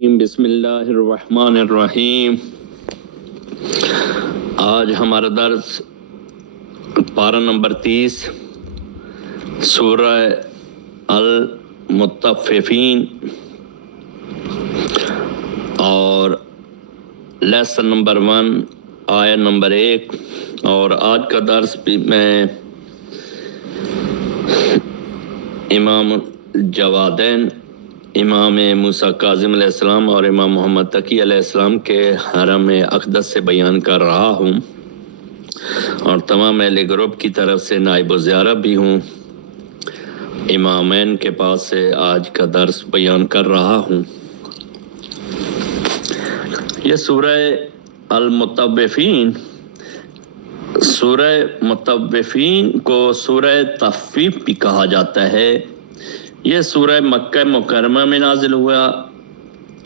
بسم اللہ الرحمن الرحیم۔ آج ہمارا درس پارہ نمبر 30 سورہ المطففین اور لیسن نمبر 1 آیت نمبر 1۔ اور آج کا درس بھی میں امام جوادین، امام موسیٰ کاظم علیہ السلام اور امام محمد تقی علیہ السلام کے حرم اقدس سے بیان کر رہا ہوں، اور تمام اہل گروپ کی طرف سے نائب الزیارہ بھی ہوں۔ امامین کے پاس سے آج کا درس بیان کر رہا ہوں۔ یہ سورہ المطففین، سورہ مطففین کو سورہ تخفیف بھی کہا جاتا ہے۔ یہ سورہ مکہ مکرمہ میں نازل ہوا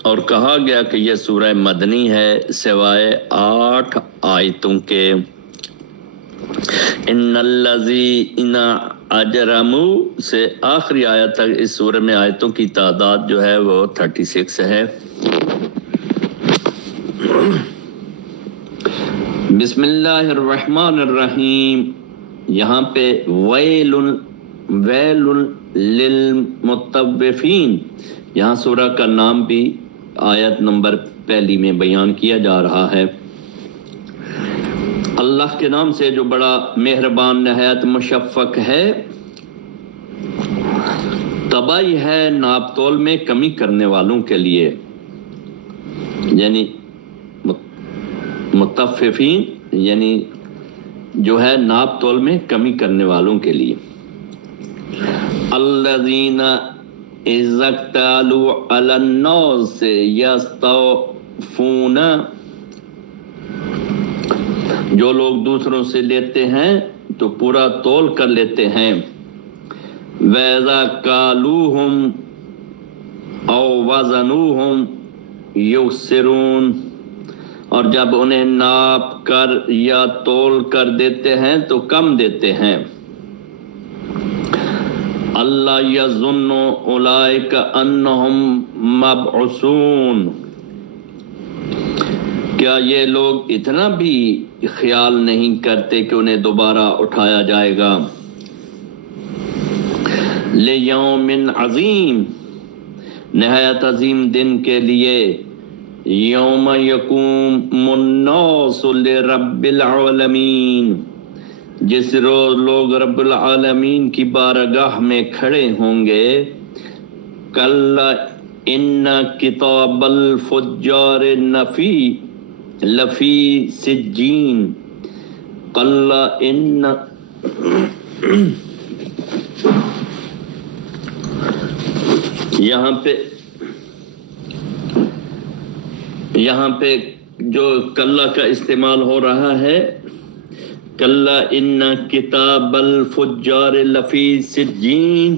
اور کہا گیا کہ یہ سورہ مدنی ہے سوائے 8 آیتوں کے۔ ان الذین اجرموا سے آخری آیت تک اس سورہ میں آیتوں کی تعداد جو ہے وہ 36 ہے۔ بسم اللہ الرحمن الرحیم۔ یہاں پہ ویل للمطففین، یہاں سورہ کا نام بھی آیت نمبر 1 میں بیان کیا جا رہا ہے۔ اللہ کے نام سے جو بڑا مہربان نہایت مشفق ہے۔ تباہی ہے ناپ تول میں کمی کرنے والوں کے لیے، یعنی مطففین یعنی جو ہے ناپ تول میں کمی کرنے والوں کے لیے۔ الذین اذا اکتالوا علی الناس یستوفون، جو لوگ دوسروں سے لیتے ہیں تو پورا تول کر لیتے ہیں۔ وَإِذَا كَالُوهُمْ أَوْ وَزَنُوهُمْ يُخْسِرُونَ، اور جب انہیں ناپ کر یا تول کر دیتے ہیں تو کم دیتے ہیں۔ اللہ یظن اولئک انہم مبعوثون، کیا یہ لوگ اتنا بھی خیال نہیں کرتے کہ انہیں دوبارہ اٹھایا جائے گا؟ لیوم عظیم، نہایت عظیم دن کے لیے۔ یوم یقوم الناس لرب العالمین، جس روز لوگ رب العالمین کی بارگاہ میں کھڑے ہوں گے۔ کلا ان کتاب الفجار لفی سجین، کلا ان یہاں پہ جو کلا کا استعمال ہو رہا ہے، کلا ان کتاب الفجار لفی سجین،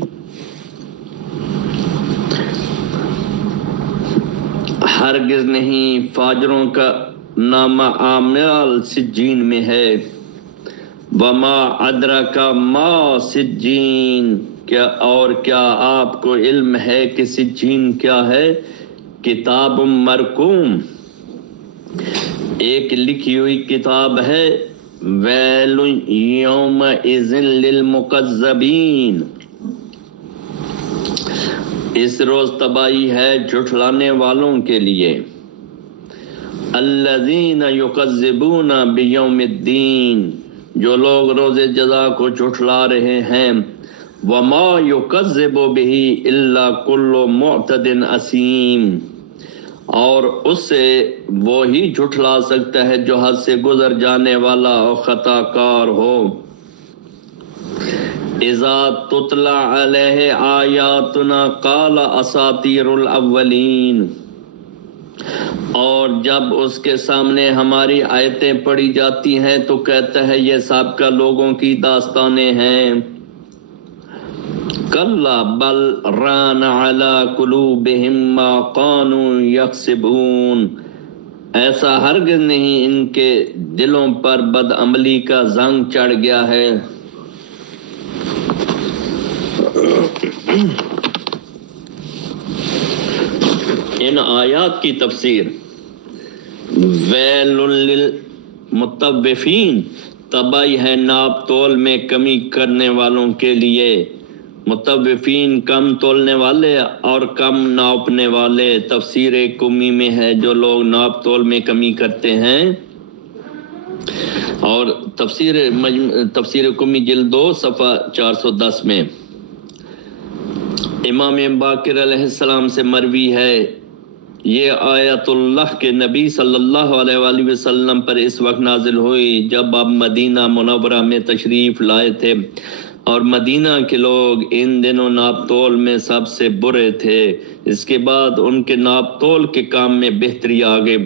ہرگز نہیں فاجروں کا نامہ اعمال سجین میں ہے۔ وما ادراک ما سجین، کیا آپ کو علم ہے کہ سجین کیا ہے؟ کتاب مرقوم، ایک لکھی ہوئی کتاب ہے۔ ویل یومئذ للمکذبین، اس روز تباہی ہے جھٹلانے والوں کے لیے۔ الذین یکذبون بیوم الدین، جو لوگ روز جزا کو جھٹلا رہے ہیں۔ وما یکذب بہ الا کل معتد اثیم، اور اس سے وہی جھٹلا سکتا ہے جو حد سے گزر جانے والا اور خطا کار ہو۔ اذا تتلی علیہ آیاتنا قال اساطیر الاولین، اور جب اس کے سامنے ہماری آیتیں پڑھی جاتی ہیں تو کہتا ہے یہ سابقہ لوگوں کی داستانیں ہیں۔ کلا بل ران علی قلوبہم ما کانوا یکسبون، ایسا ہرگز نہیں، ان کے دلوں پر بدعملی کا زنگ چڑھ گیا ہے۔ ان آیات کی تفسیر ویل للمطوفین، تباہی ہے ناپ تول میں کمی کرنے والوں کے لیے، مطوفین کم تولنے والے اور کم ناپنے والے۔ تفسیر کمی میں ہے جو لوگ ناپ تول میں کمی کرتے ہیں، اور تفسیر کمی جلد 2 صفحہ 410 میں امام باقر علیہ السلام سے مروی ہے، یہ آیت اللہ کے نبی صلی اللہ علیہ وآلہ وسلم پر اس وقت نازل ہوئی جب آپ مدینہ منورہ میں تشریف لائے تھے، اور مدینہ کے لوگ ان دنوں ناپ تول میں سب سے برے تھے۔ اس کے بعد ان کے ناپ تول کے کام میں بہتری آ گئی۔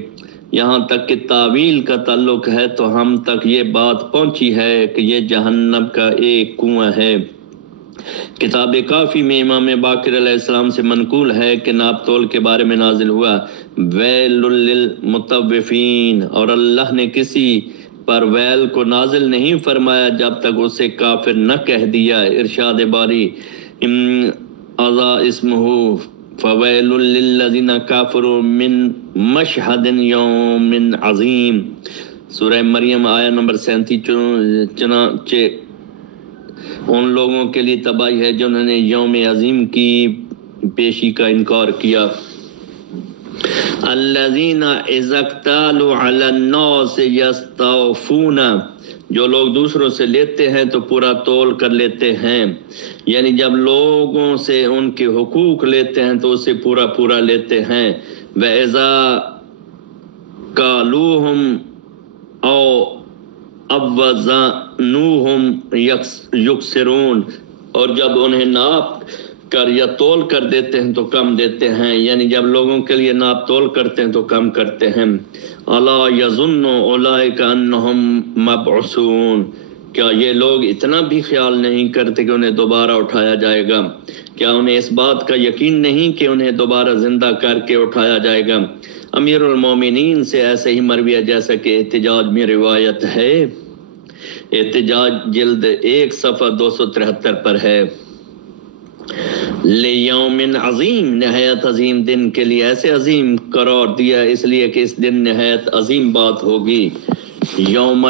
یہاں تک کہ تعویل کا تعلق ہے تو ہم تک یہ بات پہنچی ہے کہ یہ جہنم کا ایک کنواں ہے۔ کتاب کافی میں امام باقر علیہ السلام سے منقول ہے کہ ناپ تول کے بارے میں نازل ہوا ویل للمطوفین، اور اللہ نے کسی پر ویل کو نازل نہیں فرمایا جب تک اسے کافر نہ کہہ دیا۔ ارشاد باری اذا اسمہ فویل للذین کافروا من مشہد یوم عظیم، سورہ مریم آیہ نمبر 37۔ چنانچہ ان لوگوں کے لیے تباہی ہے جنہوں نے یوم عظیم کی پیشی کا انکار کیا۔ الذین اذا اکتالوا علی الناس یستوفون، جو لوگ دوسروں سے لیتے ہیں تو پورا تول کر لیتے ہیں، یعنی جب لوگوں سے ان کے حقوق لیتے ہیں تو اسے پورا لیتے ہیں۔ وَإِذَا قَالُوهُمْ أَوْ أَوْزَنُوهُمْ یکسرون، اور جب انہیں ناپ کر یا تول کر دیتے ہیں تو کم دیتے ہیں، یعنی جب لوگوں کے لیے ناپ تول کرتے ہیں تو کم کرتے ہیں۔ الا یظن اولئک انہم مبعوثون، کیا یہ لوگ اتنا بھی خیال نہیں کرتے کہ انہیں دوبارہ اٹھایا جائے گا؟ کیا انہیں اس بات کا یقین نہیں کہ انہیں دوبارہ زندہ کر کے اٹھایا جائے گا؟ امیر المومنین سے ایسے ہی مروی ہے جیسا کہ احتجاج میں روایت ہے، احتجاج جلد 1 صفحہ 273 پر ہے۔ لیوم عظیم، نہایت عظیم دن کے لیے ایسے عظیم قرار دیا اس لیے کہ اس دن نہایت عظیم بات ہوگی۔ یوم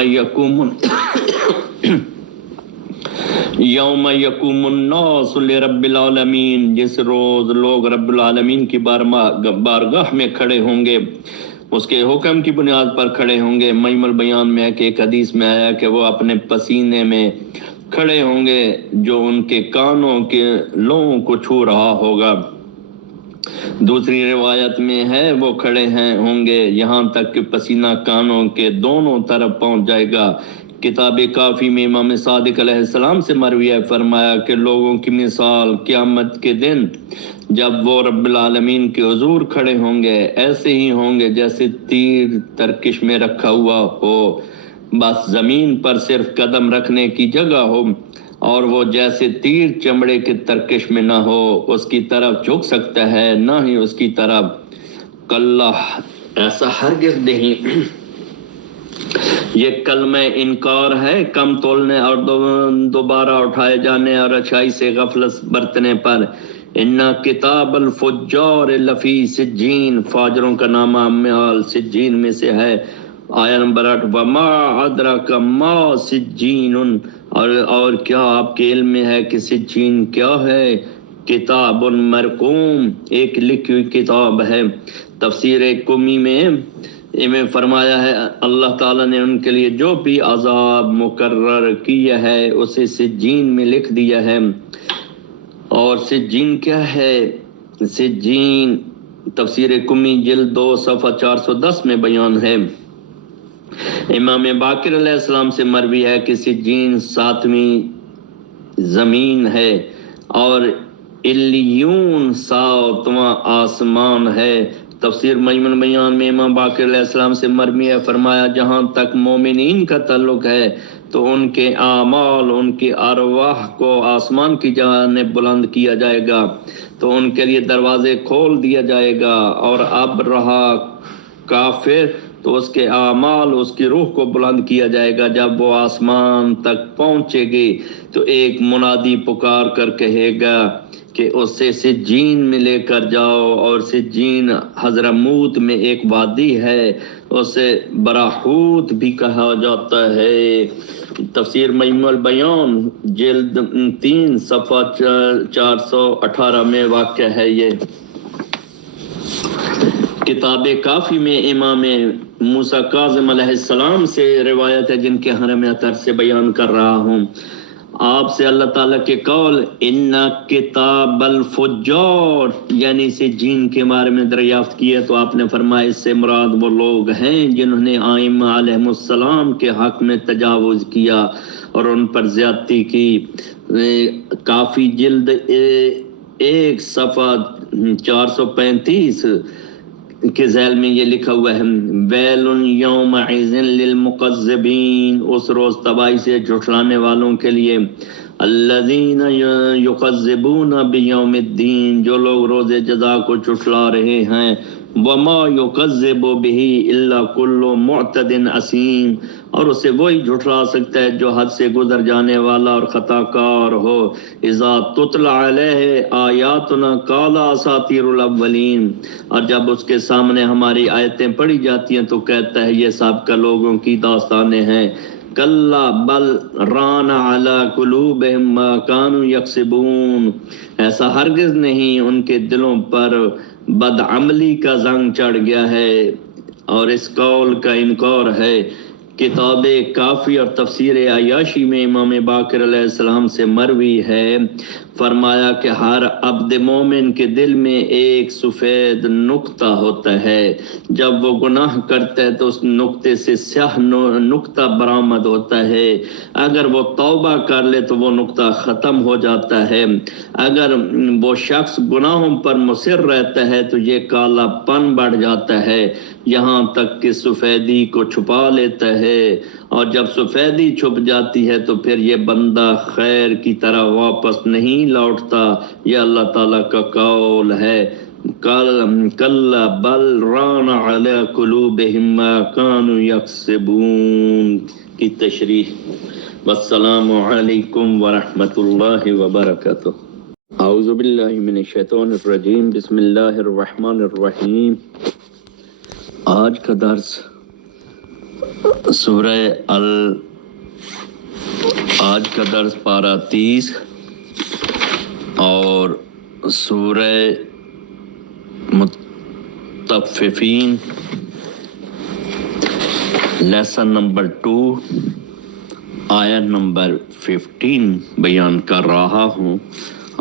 یقوم الناس لرب العالمین، جس روز لوگ رب العالمین کی بارگاہ میں کھڑے ہوں گے، اس کے حکم کی بنیاد پر کھڑے ہوں گے۔ مجمع البیان میں ہے کہ ایک حدیث میں آیا کہ وہ اپنے پسینے میں کھڑے ہوں گے جو ان کے کانوں کے لوہوں کو چھو رہا ہوگا۔ دوسری روایت میں ہے وہ کھڑے ہوں گے یہاں تک کہ پسینہ کانوں کے دونوں طرف پہنچ جائے گا۔ کتاب کافی میں امام صادق علیہ السلام سے مروی ہے، فرمایا کہ لوگوں کی مثال قیامت کے دن جب وہ رب العالمین کے حضور کھڑے ہوں گے ایسے ہی ہوں گے جیسے تیر ترکش میں رکھا ہوا ہو، بس زمین پر صرف قدم رکھنے کی جگہ ہو، اور وہ جیسے تیر چمڑے کے ترکش میں نہ ہو اس کی طرف جھک سکتا ہے نہ ہی اس کی طرف۔ کلہ، ایسا ہرگز نہیں، یہ کلمہ انکار ہے کم تولنے اور دوبارہ اٹھائے جانے اور اچھائی سے غفلت برتنے پر۔ ان کتاب الفجار لفی سجین، فاجروں کا نامہ اعمال سجین میں سے ہے۔ آیہ نمبر 8، وما ادراک ما سجین، اور کیا آپ کے علم میں ہے کہ سجین کیا ہے؟ کتاب مرقوم، ایک لکھی ہوئی کتاب ہے۔ تفسیر کمی میں فرمایا ہے اللہ تعالیٰ نے ان کے لیے جو بھی عذاب مقرر کیا ہے اسے سجین میں لکھ دیا ہے۔ اور سجین کیا ہے؟ سجین تفسیر کمی جلد 2 صفحہ 410 میں بیان ہے۔ امام باقر علیہ السلام سے مروی ہے کہ سجین 7ویں زمین ہے اور علیون 7واں آسمان ہے۔ تفسیر مجمع البیان میں امام باقر علیہ السلام سے مروی ہے، فرمایا جہاں تک مومنین کا تعلق ہے تو ان کے اعمال، ان کی ارواح کو آسمان کی جانب بلند کیا جائے گا تو ان کے لیے دروازے کھول دیا جائے گا، اور اب رہا کافر تو اس کے اعمال اس کی روح کو بلند کیا جائے گا. جب وہ آسمان تک پہنچے گی تو ایک منادی پکار کر کہے گا کہ اس سے سجین میں لے کر جاؤ، اور سجین حضرموت میں ایک وادی ہے، اسے براحوت بھی کہا جاتا ہے. تفسیر مجموع البیان جلد 3 صفحہ 418 میں واقع ہے. یہ کتاب کافی میں امام موسیٰ کاظم علیہ السلام سے روایت ہے، جن کے حرم اطہر سے بیان کر رہا ہوں. آپ سے اللہ تعالیٰ کے قول ان کتاب الفجار یعنی سجین کے بارے میں دریافت کیا، تو آپ نے فرمایا اس سے مراد وہ لوگ ہیں جنہوں نے ائمہ علیہم السلام کے حق میں تجاوز کیا اور ان پر زیادتی کی. کافی جلد 1 صفحہ 435 کے ذیل میں یہ لکھا ہوا ہے ویل یومئذ للمکذبین، اس روز تباہی سے جھٹلانے والوں کے لیے. الذین یکذبون بیوم الدین، جو لوگ روز جزا کو جھٹلا رہے ہیں. وما یکذب بہ الا کل معتد اثیم، اور اسے وہی جھٹلا سکتا ہے جو حد سے گزر جانے والا اور خطا کار ہو. اذا تتلی علیہ آیاتنا قال اساطیر الاولین، اور جب اس کے سامنے ہماری آیتیں پڑھی جاتی ہیں تو کہتا ہے یہ سابقہ لوگوں کی داستانیں ہیں. کلا بل ران علی قلوبہم ما کانوا یکسبون، ایسا ہرگز نہیں، ان کے دلوں پر بدعملی کا زنگ چڑھ گیا ہے اور اس قول کا انکار ہے. کتاب کافی اور تفسیر عیاشی میں امام باقر علیہ السلام سے مروی ہے، فرمایا کہ ہر عبد مومن کے دل میں ایک سفید نقطہ ہوتا ہے، جب وہ گناہ کرتا ہے تو اس نقطے سے سیاہ نقطہ برآمد ہوتا ہے. اگر وہ توبہ کر لے تو وہ نقطہ ختم ہو جاتا ہے. اگر وہ شخص گناہوں پر مصر رہتا ہے تو یہ کالا پن بڑھ جاتا ہے یہاں تک کہ سفیدی کو چھپا لیتا ہے، اور جب سفیدی چھپ جاتی ہے تو پھر یہ بندہ خیر کی طرح واپس نہیں لوٹتا. یہ اللہ تعالیٰ کا قول ہے. کلا بل ران علی قلوبہم ما کانوا یکسبون کی تشریح. والسلام علیکم ورحمۃ اللہ وبرکاتہ. اعوذ باللہ من الشیطان الرجیم، بسم اللہ الرحمن الرحیم. آج کا درس آج کا درس پارہ 30 اور سورہ مطففین لیسن نمبر 2 آیت نمبر 15 بیان کر رہا ہوں.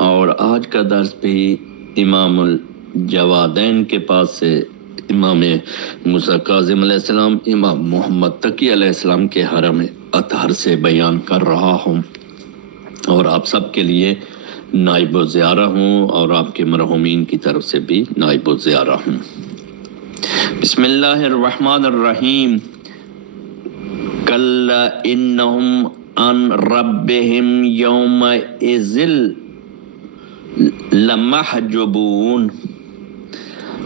اور آج کا درس بھی امام الجوادین کے پاس سے امام موسیٰ کاظم علیہ السلام، امام محمد تقی علیہ السلام کے حرم اطہر سے بیان کر رہا ہوں، اور آپ سب کے لیے نائب الزیارہ ہوں اور آپ کے مرحومین کی طرف سے بھی نائب الزیارہ ہوں. بسم اللہ الرحمن الرحیم. کلا انہم عن ربہم یومئذ لمحجوبون،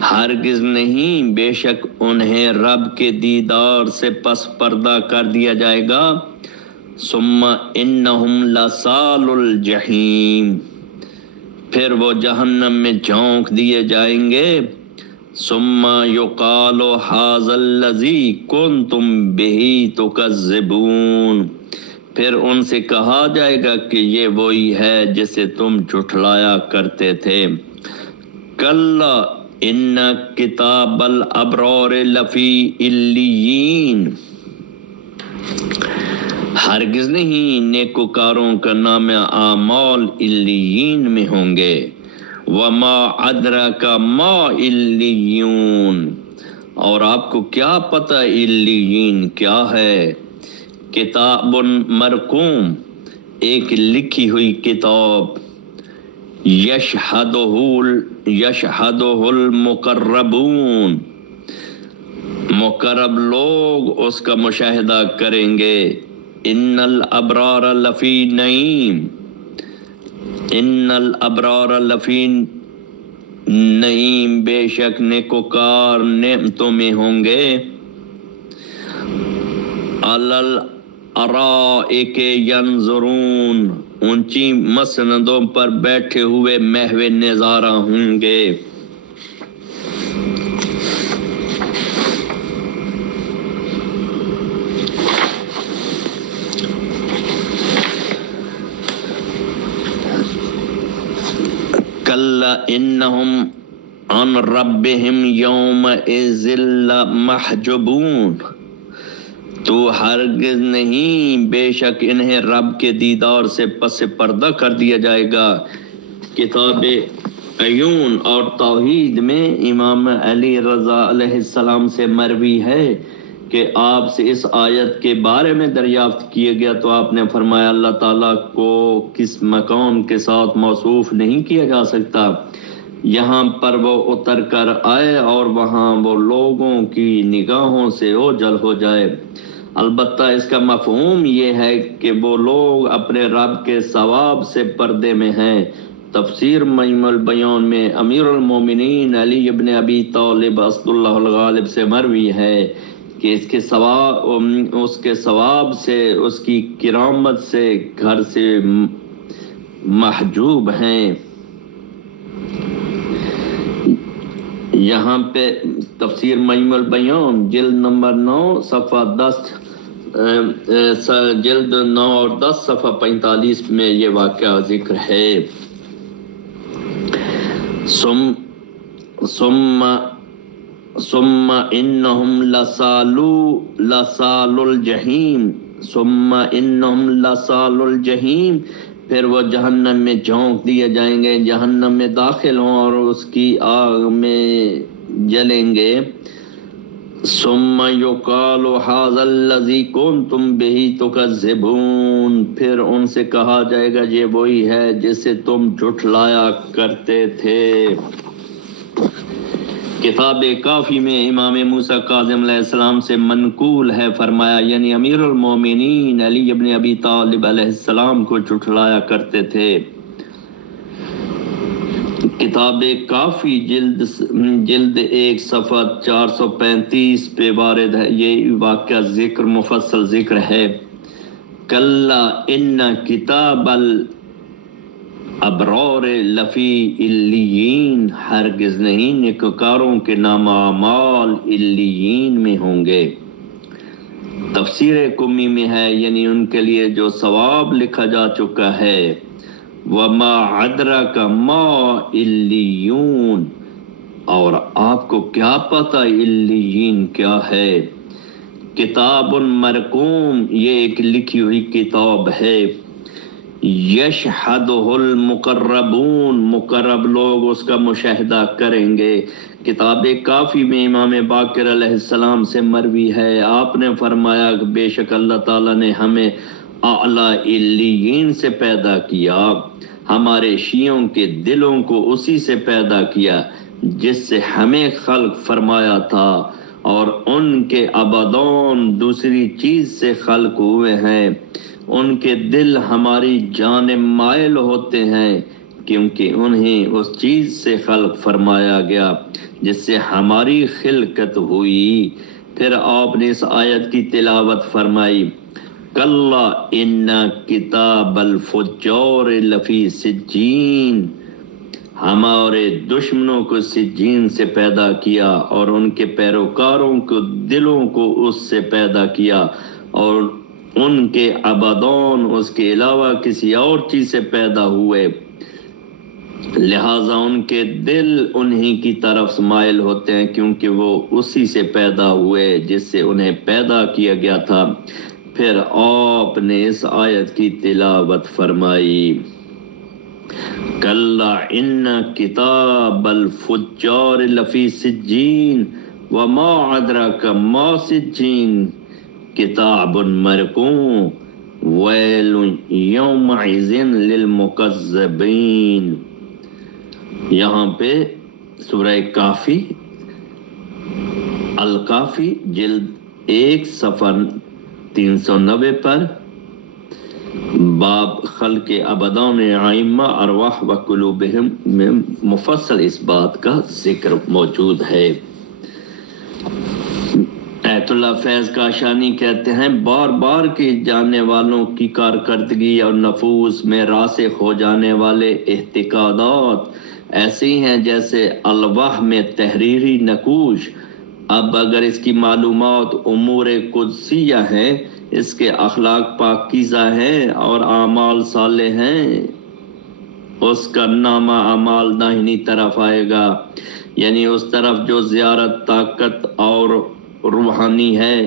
ہرگز نہیں، بے شک انہیں رب کے دیدار سے پس پردہ کر دیا جائے گا. ثم انہم لصال الجحیم، پھر وہ جہنم میں جھونک دیے جائیں گے. ثم یقال ھذا الذی کنتم بہ تکذبون، پھر ان سے کہا جائے گا کہ یہ وہی ہے جسے تم جھٹلایا کرتے تھے. کلا ان کتاب الابرار لفی علیین، ہرگز نہیں، نیکوکاروں کا نام اعمال علیین میں ہوں گے. وما ادراک ما علیون، اور آپ کو کیا پتہ علیین کیا ہے. کتاب مرقوم، ایک لکھی ہوئی کتاب. یشہدہ المقربون، مقرب لوگ اس کا مشاہدہ کریں گے. ان الابرار لفی نعیم، ان الابرار لفی نعیم، بے شک نیکوکار نعمتوں میں ہوں گے. علل ارائک ینظرون، اونچی مسندوں پر بیٹھے ہوئے محو نظارہ ہوں گے۔ کلا انہم عن ربہم یومئذ لمحجوبون، تو ہرگز نہیں، بے شک انہیں رب کے دیدار سے پس پردہ کر دیا جائے گا۔ کتاب عیون اور توحید میں امام علی رضا علیہ السلام سے مروی ہے کہ آپ سے اس آیت کے بارے میں دریافت کیا گیا تو آپ نے فرمایا اللہ تعالیٰ کو کس مقام کے ساتھ موصوف نہیں کیا جا سکتا یہاں پر وہ اتر کر آئے اور وہاں وہ لوگوں کی نگاہوں سے اوجھل ہو جائے۔ البتہ اس کا مفہوم یہ ہے کہ وہ لوگ اپنے رب کے ثواب سے پردے میں ہیں۔ تفسیر مجمع البیان میں امیر المومنین علی ابن ابی طالب اسد اللہ الغالب سے مروی ہے کہ اس کے ثواب سے، اس کی کرامت سے گھر سے محجوب ہیں۔ یہاں پہ تفسیر مجمع البیان جلد نمبر 9 صفحہ 10 جلد 9 اور 10 صفحہ 45 میں یہ واقعہ ذکر ہے۔ ثم انہم لسالو الجحیم، ثم انہم لسالو الجحیم، پھر وہ جہنم میں جھونک دیے جائیں گے، جہنم میں داخل ہوں اور اس کی آگ میں جلیں گے۔ ثم یقال ھذا الذی کنتم بہ تکذبون، پھر ان سے کہا جائے گا یہ وہی ہے جسے تم جھٹلایا کرتے تھے۔ کتاب کافی میں امام موسیٰ کاظم علیہ السلام سے منقول ہے، فرمایا یعنی امیر المومنین علی ابن ابی طالب علیہ السلام کو جھٹلایا کرتے تھے۔ کتاب کافی جلد 1 صفحہ 435 پہ وارد ہے، یہ واقعہ ذکر مفصل ذکر ہے۔ کلا ان کتاب الابرار لفی علیین، ہرگز نہیں نیکوکاروں کے نامہ اعمال علیین میں ہوں گے۔ تفسیر کمی میں ہے یعنی ان کے لیے جو ثواب لکھا جا چکا ہے۔ وما ادراک ما علیون، اور آپ کو کیا پتہ علیین کیا ہے۔ کتاب مرقوم، یہ ایک لکھی ہوئی کتاب ہے۔ یشہدہ المقربون، مقرب لوگ اس کا مشاہدہ کریں گے۔ کتاب کافی میں امام باقر علیہ السلام سے مروی ہے، آپ نے فرمایا کہ بے شک اللہ تعالیٰ نے ہمیں اعلیٰ علیین سے پیدا کیا، ہمارے شیعوں کے دلوں کو اسی سے پیدا کیا جس سے ہمیں خلق فرمایا تھا، اور ان کے ابدان دوسری چیز سے خلق ہوئے ہیں۔ ان کے دل ہماری جانب مائل ہوتے ہیں کیونکہ انہیں اس چیز سے خلق فرمایا گیا جس سے ہماری خلقت ہوئی۔ پھر آپ نے اس آیت کی تلاوت فرمائی، کلا ان کتاب الفجار لفی سجین، ہمارے دشمنوں کو سجین سے پیدا کیا اور ان کے پیروکاروں کو دلوں کو اس سے پیدا کیا، اور ان کے ابدان اس کے علاوہ کسی اور چیز سے پیدا ہوئے، لہٰذا ان کے دل انہی کی طرف مائل ہوتے ہیں کیونکہ وہ اسی سے پیدا ہوئے جس سے انہیں پیدا کیا گیا تھا۔ پھر آپ نے اس آیت کی تلاوت فرمائی، کلا ان کتاب الفجار لفی سجین وما ادراک ما سجین کتاب مرقوم ویل یومئذ للمکذبین۔ یہاں پہ سورہ کافی الکافی جلد 1 صفحہ 390 پر باب خلق ابدان ائمہ ارواح و قلوبہم میں مفصل اس بات کا ذکر موجود ہے۔ آیت اللہ فیض کاشانی کہتے ہیں بار بار کی جانے والوں کی کارکردگی اور نفوس میں راسخ ہو جانے والے اعتقادات ایسی ہیں جیسے الواح میں تحریری نقوش. اب اگر اس کی معلومات امور قدسیہ ہیں، اس کے اخلاق پاکیزہ ہیں اور اعمال صالح ہیں، اس کا نامہ اعمال داہنی طرف آئے گا، یعنی اس طرف جو زیارت طاقت اور روحانی ہے،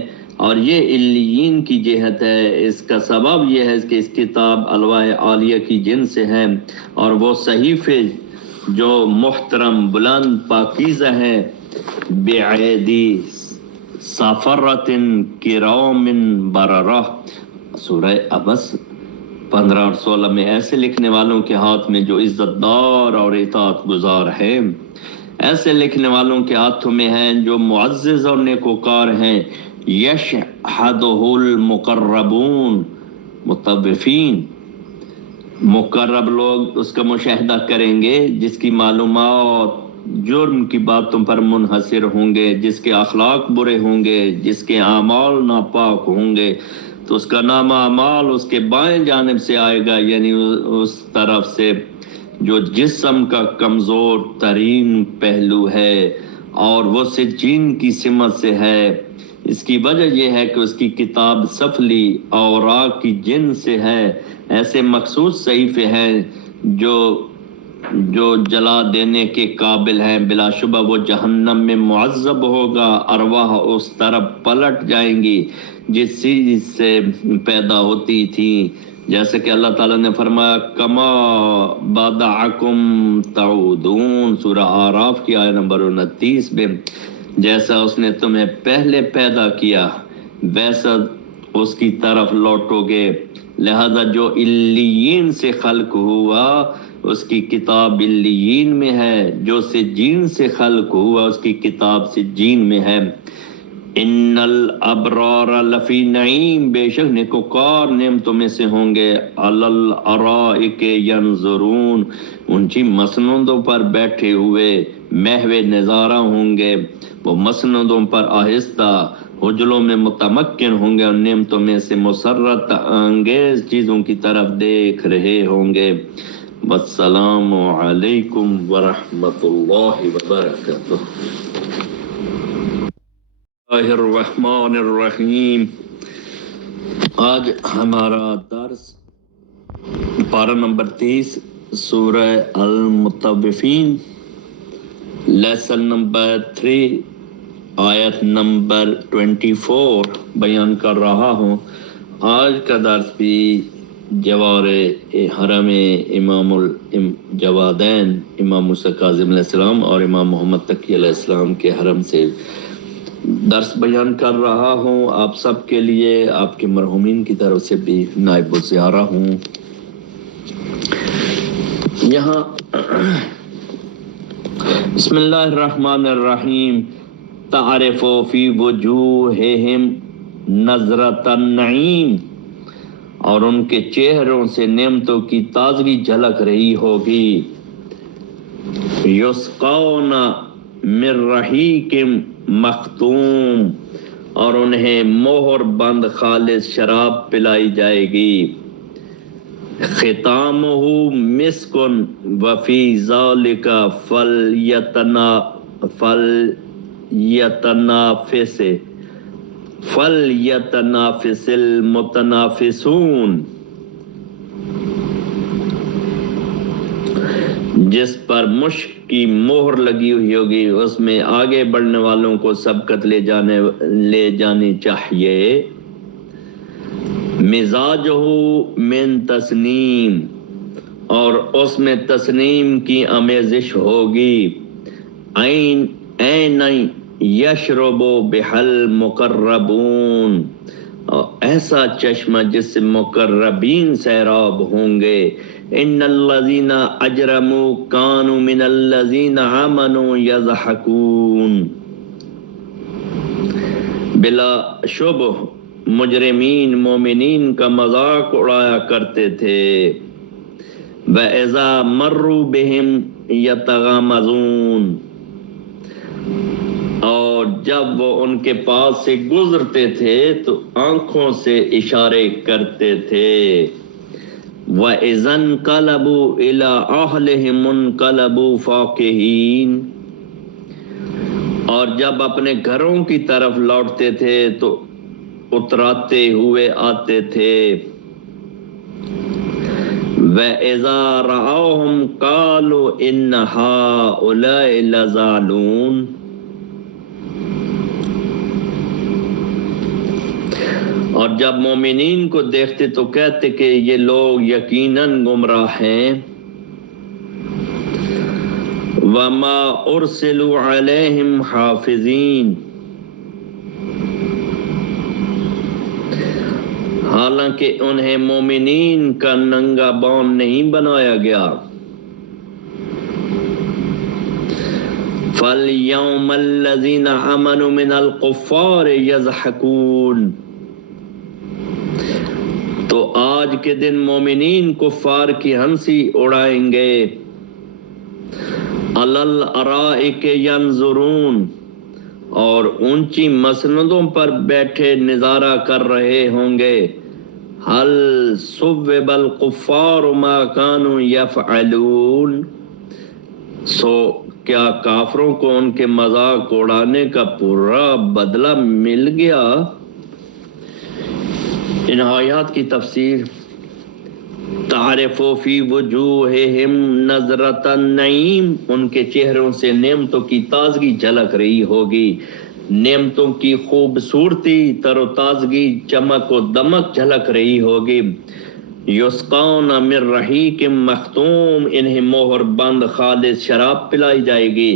اور یہ علیین کی جہت ہے. اس کا سبب یہ ہے کہ اس کتاب الواح عالیہ کی جن سے ہے، اور وہ صحیفے جو محترم بلند پاکیزہ ہے، بعیدی سفرۃ کرام بررہ. سورہ عبس 15 اور 16 میں ایسے لکھنے والوں کے ہاتھ میں جو عزت دار اور اطاعت گزار ہے، ایسے لکھنے والوں کے ہاتھوں میں ہیں جو معزز اور نیکوکار ہیں. یشہدہ المقربون، مطوفین، مقرب لوگ اس کا مشاہدہ کریں گے، جس کی معلومات جرم کی باتوں پر منحصر ہوں گے، جس کے اخلاق برے ہوں گے، جس کے اعمال ناپاک ہوں گے، تو اس کا نامہ اعمال اس کے بائیں جانب سے آئے گا، یعنی اس طرف سے جو جسم کا کمزور ترین پہلو ہے، اور وہ سجین کی سمت سے ہے. اس کی وجہ یہ ہے کہ اس کی کتاب سفلی اوراق کی جن سے ہے. ایسے مخصوص صحیفے ہیں جو جلا دینے کے قابل ہیں، بلا شبہ وہ جہنم میں معذب ہوگا. ارواح اس طرف پلٹ جائیں گی جس چیز سے پیدا ہوتی تھی، جیسے کہ اللہ تعالیٰ نے فرمایا کما بدعکم تعودون، سورہ اعراف کی آیت نمبر 29 میں، جیسا اس نے تمہیں پہلے پیدا کیا ویسا اس کی طرف لوٹو گے. لہذا جو علیین سے خلق ہوا اس کی کتاب علیین میں ہے، جو سجین سے خلق ہوا اس کی کتاب سجین میں ہے. ان الابرار لفی نعیم، بے شک نیکوکار نعمتوں میں سے ہوں گے. علی الارائک ینظرون، اونچی مسندوں پر بیٹھے ہوئے محو نظارہ ہوں گے. وہ مسندوں پر آہستہ حجلوں میں متمکن ہوں گے اور نعمتوں میں سے مسرت انگیز چیزوں کی طرف دیکھ رہے ہوں گے. والسلام علیکم ورحمۃ اللہ وبرکاتہ. اللہ الرحمن الرحیم. آج ہمارا درس پارہ نمبر 30 سورہ المطوفین، لیسن نمبر 3 آیت نمبر 24 بیان کر رہا ہوں. آج کا درس بھی جوار حرم امام الجوادین امام موسیٰ کاظم علیہ السلام اور امام محمد تقی علیہ السلام کے حرم سے درس بیان کر رہا ہوں. آپ سب کے لیے آپ کے مرحومین کی طرف سے بھی نائب الزیارہ ہوں. یہاں بسم اللہ الرحمن الرحیم. تعرف فی وجوہہم نظرۃ النعیم، اور ان کے چہروں سے نعمتوں کی تازگی جھلک رہی ہوگی. یسقون من رحیق مختوم، اور انہیں مہر بند خالص شراب پلائی جائے گی. ختامہ مسک وفی ذالک فلیتنافس المتنافسون. جس پر مشک کی مہر لگی ہوئی ہوگی اس میں آگے بڑھنے والوں کو سبقت لے جانی چاہیے. مزاجہ من تسنیم، اور اس میں تسنیم کی آمیزش ہوگی. عین یشرب بحل مقربون، ایسا چشمہ جس سے مقربین سیراب ہوں گے. ان الذین اجرموا کانوا من الذین آمنوا یضحکون، بلا شبہ مجرمین مومنین کا مذاق اڑایا کرتے تھے. وَإِذَا مَرُّوا بِهِمْ يَتَغَامَزُونَ، اور جب وہ ان کے پاس سے گزرتے تھے تو آنکھوں سے اشارے کرتے تھے وَإِذَا انْقَلَبُوا إِلَىٰ أَهْلِهِمُ انْقَلَبُوا فَاكِهِينَ، اور جب اپنے گھروں کی طرف لوٹتے تھے تو اتراتے ہوئے آتے تھے وَإِذَا رَأَوْهُمْ قَالُوا إِنَّ هَٰؤُلَاءِ لَضَالُونَ، اور جب مومنین کو دیکھتے تو کہتے کہ یہ لوگ یقیناً گمراہ ہیں وَمَا أُرْسِلُوا عَلَيْهِمْ حَافِظِينَ، حالانکہ انہیں مومنین کا ننگا بام نہیں بنایا گیا فَالْيَوْمَ الَّذِينَ آمَنُوا مِنَ الْكُفَّارِ يَضْحَكُونَ، تو آج کے دن مومنین کفار کی ہنسی اڑائیں گے عَلَى الْأَرَائِكِ يَنظُرُونَ، اور اونچی مسندوں پر بیٹھے نظارہ کر رہے ہوں گے هَلْ ثُوِّبَ الْكُفَّارُ مَا كَانُوا يَفْعَلُونَ، سو کیا کافروں کو ان کے مذاق اڑانے کا پورا بدلہ مل گیا؟ ان آیات کی تفسیر تعرف فی وجوہہم نظرۃ النعیم، ان کے چہروں سے نعمتوں کی تازگی جھلک رہی ہوگی، نعمتوں کی خوبصورتی، تر و تازگی، چمک و دمک جھلک رہی ہوگی یسقون من رحیق مختوم، انہیں مہر بند خالص شراب پلائی جائے گی۔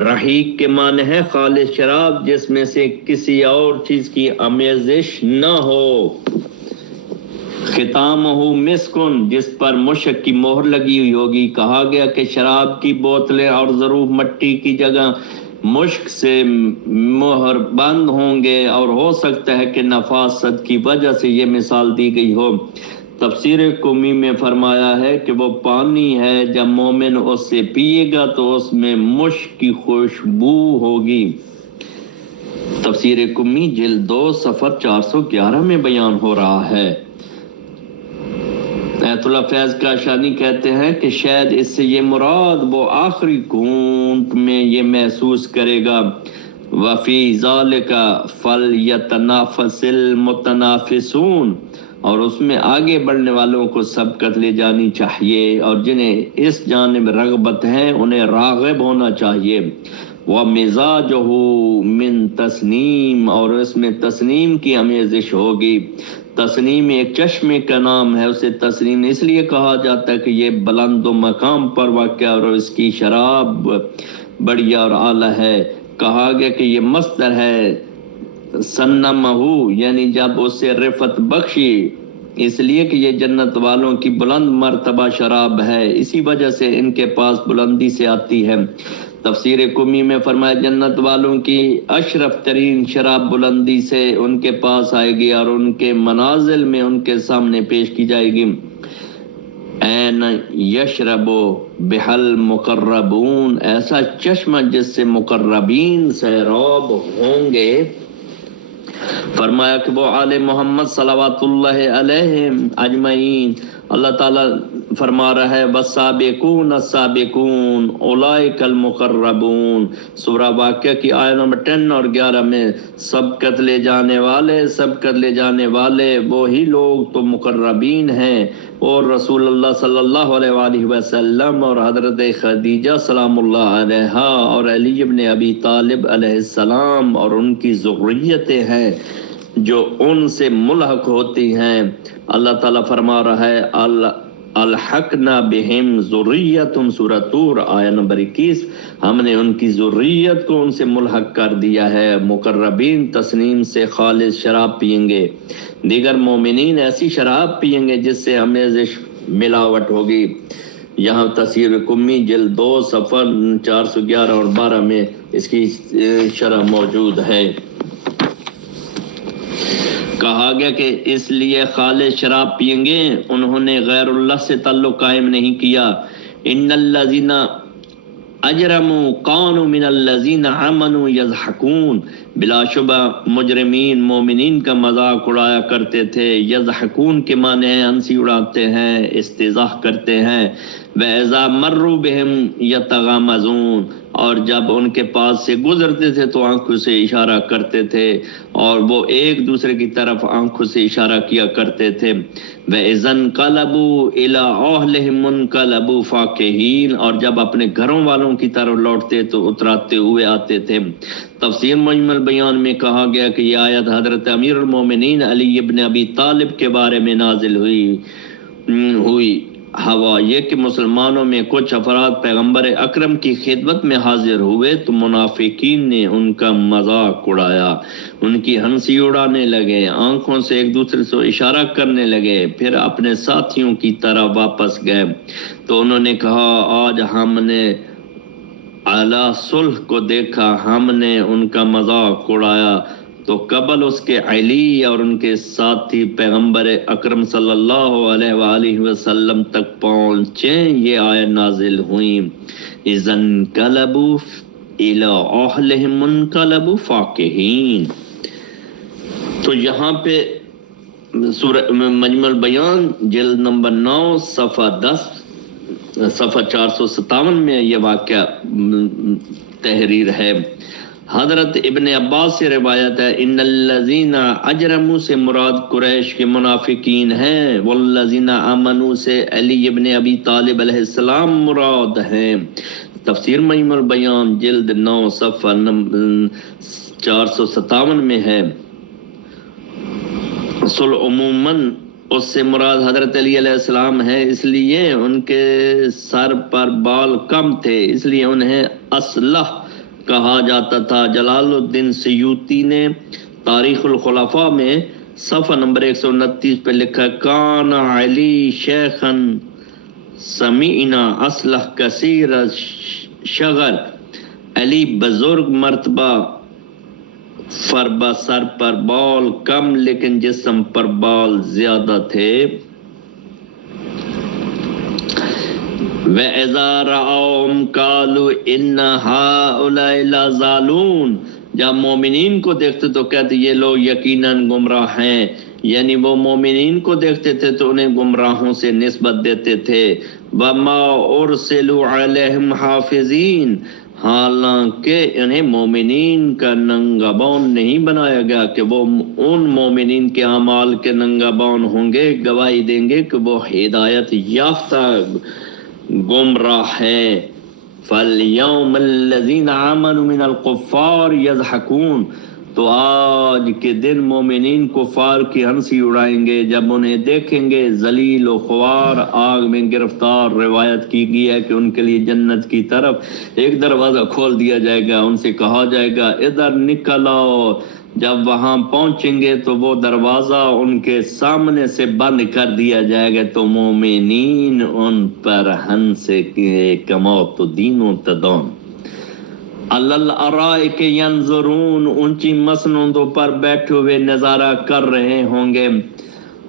رحیق کے معنی ہے خالص شراب جس میں سے کسی اور چیز کی آمیزش نہ ہو، ختامہ مسکن، جس پر مشک کی مہر لگی ہوئی ہوگی۔ کہا گیا کہ شراب کی بوتلیں اور ضرور مٹی کی جگہ مشک سے مہر بند ہوں گے، اور ہو سکتا ہے کہ نفاست کی وجہ سے یہ مثال دی گئی ہو۔ تفسیر قمی میں فرمایا ہے کہ وہ پانی ہے، جب مومن اس سے پیے گا تو اس میں مشک کی خوشبو ہوگی۔ تفسیر قمی جلد 2 صفحہ 411 میں بیان ہو رہا ہے۔ ایت اللہ فیض کاشانی کہتے ہیں کہ شاید اس سے یہ مراد وہ آخری گھونٹ میں یہ محسوس کرے گا وَفِي ذَلِكَ فَلْيَتَنَافَسِ الْمُتَنَافِسُونَ، اور اس میں آگے بڑھنے والوں کو سبقت لے جانی چاہیے، اور جنہیں اس جانب رغبت ہے انہیں راغب ہونا چاہیے۔ وَمِزَاجُهُ مِن تسنیم، اور اس میں تسنیم کی آمیزش ہوگی۔ تسنیم ایک چشمے کا نام ہے، اسے تسنیم اس لیے کہا جاتا ہے کہ یہ بلند و مقام پر واقع اور اس کی شراب بڑھیا اور اعلیٰ ہے۔ کہا گیا کہ یہ مصدر ہے سنمہ، یعنی جب اس سے رفعت بخشی، اس لیے کہ یہ جنت والوں کی بلند مرتبہ شراب ہے، اسی وجہ سے ان کے پاس بلندی سے آتی ہے۔ تفسیر قمی میں فرمایا جنت والوں کی اشرف ترین شراب بلندی سے ان کے پاس آئے گی اور ان کے منازل میں ان کے سامنے پیش کی جائے گی۔ این یشرب بحل مقربون، ایسا چشمہ جس سے مقربین سیراب ہوں گے۔ فرمایا کہ وہ آل محمد صلوات اللہ علیہم اجمعین، اللہ تعالیٰ فرما رہا ہے والسابقون السابقون اولئک المقربون، سورہ واقعہ کی آیت نمبر 10 اور 11 میں سبقت لے جانے والے وہی لوگ تو مقربین ہیں، اور رسول اللہ صلی اللہ علیہ وآلہ وسلم اور حضرت خدیجہ سلام اللہ علیہا اور علی ابن ابی طالب علیہ السلام اور ان کی ذریتیں ہیں جو ان سے ملحق ہوتی ہیں۔ اللہ تعالیٰ فرما رہا ہے الحقنا بہم ذریتہم، سورہ طور آیت نمبر 21، ہم نے ان کی ذریت کو ان سے ملحق کر دیا ہے۔ مقربین تسنیم سے خالص شراب پئیں گے، دیگر مومنین ایسی شراب پئیں گے جس سے آمیزش ملاوٹ ہوگی۔ یہاں تفسیر قمی جلد 2 صفحہ 411 اور 12 میں اس کی شرح موجود ہے۔ کہا گیا کہ اس لیے خالص شراب پئیں گے، انہوں نے غیر اللہ سے تعلق قائم نہیں کیا۔ ان الذین اجرموا قانوا من الذین آمنوا یضحکون، بلا شبہ مجرمین مومنین کا مذاق اڑایا کرتے تھے. یضحکون کے معنی ہے ہنسی اڑاتے ہیں، استہزاء کرتے ہیں. وَإِذَا مَرُّوا بِهِمْ يَتَغَامَزُونَ، اور جب ان کے پاس سے گزرتے تھے تو آنکھوں سے اشارہ کرتے تھے، اور وہ ایک دوسرے کی طرف آنکھوں سے اشارہ کیا کرتے تھے. وَإِذَا انْقَلَبُوا إِلَىٰ أَهْلِهِمُ انْقَلَبُوا فَاكِهِينَ، اور جب اپنے گھروں والوں کی طرف لوٹتے تو اتراتے ہوئے آتے تھے. تفسیر مجمل بیان میں کہا گیا کہ یہ آیت حضرت امیر المومنین علی ابن ابی طالب کے بارے میں نازل ہوئی. ہوا یہ کہ مسلمانوں میں کچھ افراد پیغمبر اکرم کی خدمت میں حاضر ہوئے تو منافقین نے ان کا مذاق اڑایا، ان کی ہنسی اڑانے لگے، آنکھوں سے ایک دوسرے سے اشارہ کرنے لگے، پھر اپنے ساتھیوں کی طرح واپس گئے. تو انہوں نے کہا آج ہم نے اعلیٰ صلح کو دیکھا، ہم نے ان کا مذاق اڑایا. تو قبل اس کے علی اور ان کے ساتھی پیغمبر اکرم صلی اللہ علیہ وآلہ وسلم تک پہنچے یہ آیت نازل ہوئیں. اذا انقلبوا الی اہلہم انقلبوا فاکہین. تو یہاں پہ سورہ مجمع البیان جلد نمبر 9 صفحہ 10 صفحہ 457 میں یہ واقعہ تحریر ہے. حضرت ابن عباس سے روایت ہے ان الذین اجرموا سے مراد قریش کے منافقین ہیں، والذین آمنوا سے علی ابن ابی طالب علیہ السلام مراد ہیں. تفسیر مجمع البیان جلد 9 صفحہ 457 میں ہے. عموماً اس سے مراد حضرت علی علیہ السلام ہے، اس لیے ان کے سر پر بال کم تھے، اس لیے انہیں اصلح کہا جاتا تھا. جلال الدین سیوطی نے تاریخ الخلفاء میں صفحہ نمبر 129 پہ لکھا کان علی شیخن سمیعنا اصلح کثیر شغل، علی بزرگ مرتبہ فربا سر پر بال کم لیکن جسم پر بال زیادہ تھے. وَإِذَا رَأَوْهُمْ قَالُوا إِنَّ هَؤُلَاءِ لَضَالُونَ، جب مومنین کو دیکھتے تو کہتے یہ لوگ یقیناً گمراہ ہیں، یعنی وہ مومنین کو دیکھتے تھے تو انہیں گمراہوں سے نسبت دیتے تھے. وَمَا أُرْسِلُوا عَلَيْهِمْ حَافِظِينَ، حالانکہ انہیں مومنین کا نگہبان نہیں بنایا گیا کہ وہ ان مومنین کے اعمال کے نگہبان ہوں گے، گواہی دیں گے کہ وہ ہدایت یافتہ گمراہ ہے. فَالْيَوْمَ الَّذِينَ آمَنُوا مِنَ الْكُفَّارِ يَضْحَكُونَ، تو آج کے دن مومنین کفار کی ہنسی اڑائیں گے جب انہیں دیکھیں گے ذلیل و خوار آگ میں گرفتار. روایت کی گئی ہے کہ ان کے لیے جنت کی طرف ایک دروازہ کھول دیا جائے گا، ان سے کہا جائے گا ادھر نکل آؤ. جب وہاں پہنچیں گے تو وہ دروازہ ان کے سامنے سے بند کر دیا جائے گا تو مومنین ان پر ہنسے کما تو دینوں تدان. عَلَى الْأَرَائِكِ يَنْظُرُونَ، اونچی مسندوں پر بیٹھے ہوئے نظارہ کر رہے ہوں گے.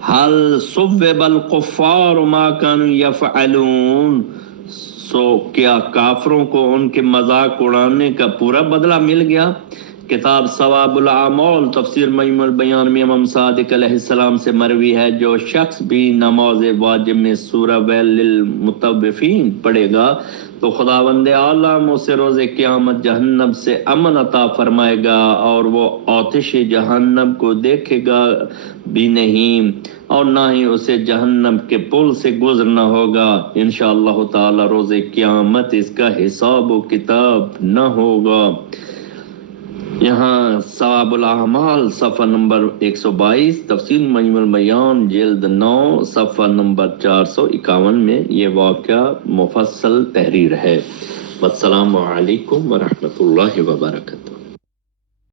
هَلْ صُوِّبَ الْكُفَّارُ مَا كَانُوا يَفْعَلُونَ، سو کیا کافروں کو ان کے مذاق اڑانے کا پورا بدلہ مل گیا. کتاب ثواب الاعمال تفسیر مجمع البیان میں امام صادق علیہ السلام سے مروی ہے جو شخص بھی نماز واجب میں سورہ ویل للمطوفین پڑھے گا تو خداوند عالم اسے روز قیامت جہنم سے امن عطا فرمائے گا اور وہ آتش جہنم کو دیکھے گا بھی نہیں اور نہ ہی اسے جہنم کے پل سے گزرنا ہوگا. انشاءاللہ تعالی روز قیامت اس کا حساب و کتاب نہ ہوگا. یہاں ثواب الاعمال صفحہ نمبر 122 تفسیر مجمع البیان جلد 9 صفحہ نمبر 451 میں یہ واقعہ مفصل تحریر ہے. والسلام علیکم ورحمۃ اللہ وبرکاتہ.